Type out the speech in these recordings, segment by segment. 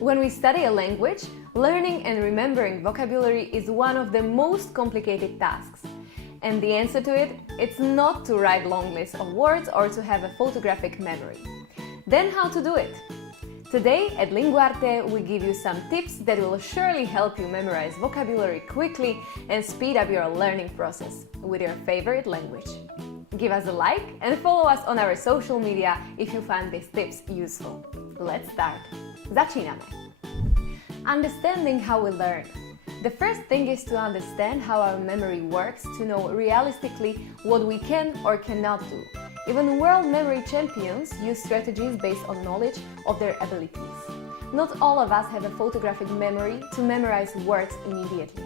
When we study a language, learning and remembering vocabulary is one of the most complicated tasks. And the answer to it, it's not to write long lists of words or to have a photographic memory. Then how to do it? Today at Linguarte we give you some tips that will surely help you memorize vocabulary quickly and speed up your learning process with your favorite language. Give us a like and follow us on our social media if you find these tips useful. Let's start! Začínáme! Understanding how we learn. The first thing is to understand how our memory works to know realistically what we can or cannot do. Even world memory champions use strategies based on knowledge of their abilities. Not all of us have a photographic memory to memorize words immediately.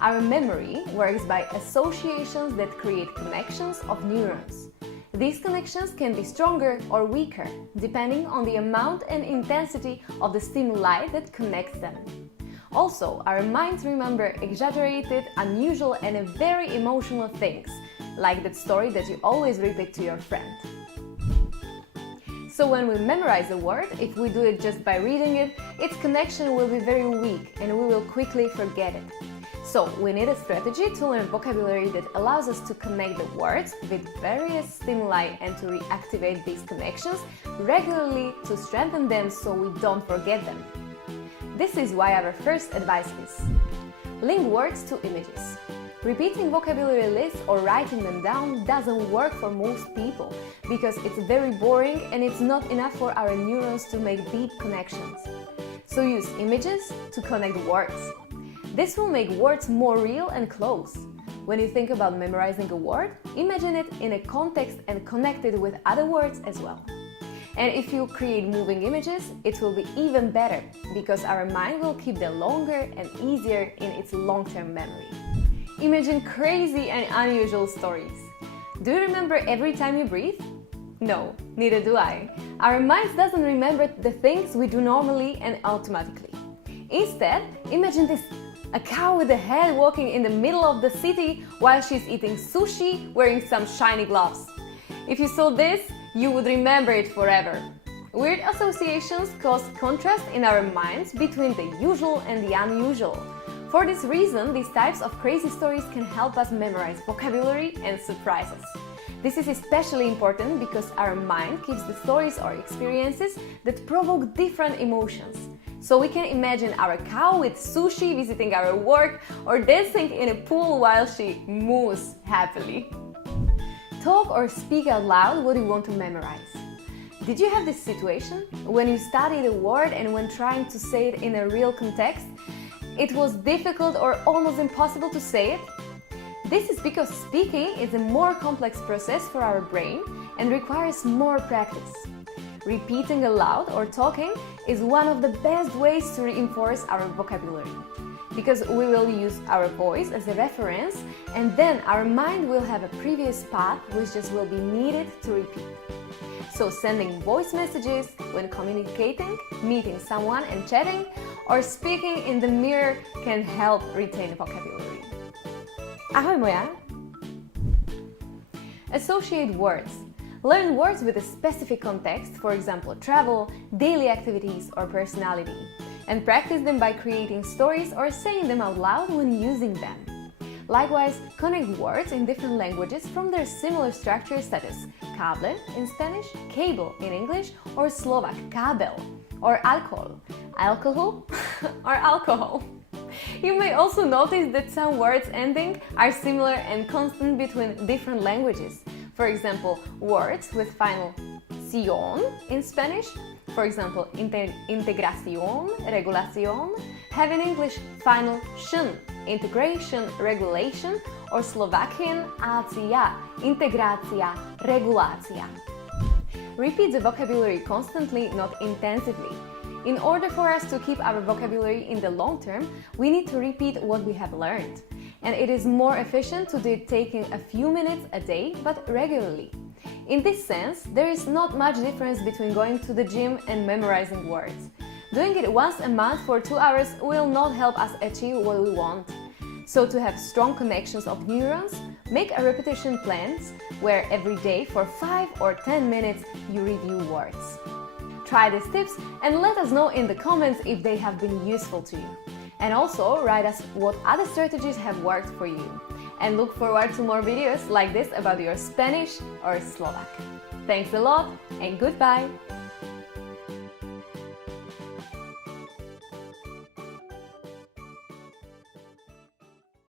Our memory works by associations that create connections of neurons. These connections can be stronger or weaker, depending on the amount and intensity of the stimuli that connects them. Also, our minds remember exaggerated, unusual and very emotional things, like that story that you always repeat to your friend. So when we memorize a word, if we do it just by reading it, its connection will be very weak and we will quickly forget it. So we need a strategy to learn vocabulary that allows us to connect the words with various stimuli and to reactivate these connections regularly to strengthen them so we don't forget them. This is why our first advice is: link words to images. Repeating vocabulary lists or writing them down doesn't work for most people because it's very boring and it's not enough for our neurons to make deep connections. So use images to connect words. This will make words more real and close. When you think about memorizing a word, imagine it in a context and connect it with other words as well. And if you create moving images, it will be even better because our mind will keep them longer and easier in its long-term memory. Imagine crazy and unusual stories. Do you remember every time you breathe? No, neither do I. Our minds doesn't remember the things we do normally and automatically. Instead, imagine this: a cow with a head walking in the middle of the city while she's eating sushi wearing some shiny gloves. If you saw this, you would remember it forever. Weird associations cause contrast in our minds between the usual and the unusual. For this reason, these types of crazy stories can help us memorize vocabulary and surprise us. This is especially important because our mind keeps the stories or experiences that provoke different emotions. So we can imagine our cow with sushi visiting our work or dancing in a pool while she moos happily. Talk or speak out loud what you want to memorize. Did you have this situation when you studied a word and when trying to say it in a real context, it was difficult or almost impossible to say it? This is because speaking is a more complex process for our brain and requires more practice. Repeating aloud or talking is one of the best ways to reinforce our vocabulary, because we will use our voice as a reference and then our mind will have a previous path which just will be needed to repeat. So sending voice messages when communicating, meeting someone and chatting, or speaking in the mirror can help retain vocabulary. Ahoj moja! Associate words. Learn words with a specific context, for example travel, daily activities or personality, and practice them by creating stories or saying them out loud when using them. Likewise, connect words in different languages from their similar structures such as cable in Spanish, cable in English, or Slovak kabel, or alcohol, alcohol or alcohol. You may also notice that some words ending are similar and constant between different languages. For example, words with final ción in Spanish, for example, integración, regulación, have in English final šn, integration, regulation, or Slovakian ácia, integrácia, regulácia. Repeat the vocabulary constantly, not intensively. In order for us to keep our vocabulary in the long term, we need to repeat what we have learned. And it is more efficient to do it taking a few minutes a day, but regularly. In this sense, there is not much difference between going to the gym and memorizing words. Doing it once a month for 2 hours will not help us achieve what we want. So to have strong connections of neurons, make a repetition plans where every day for 5 or 10 minutes you review words. try these tips and let us know in the comments if they have been useful to you. And also write us what other strategies have worked for you. And look forward to more videos like this about your Spanish or Slovak. Thanks a lot and goodbye!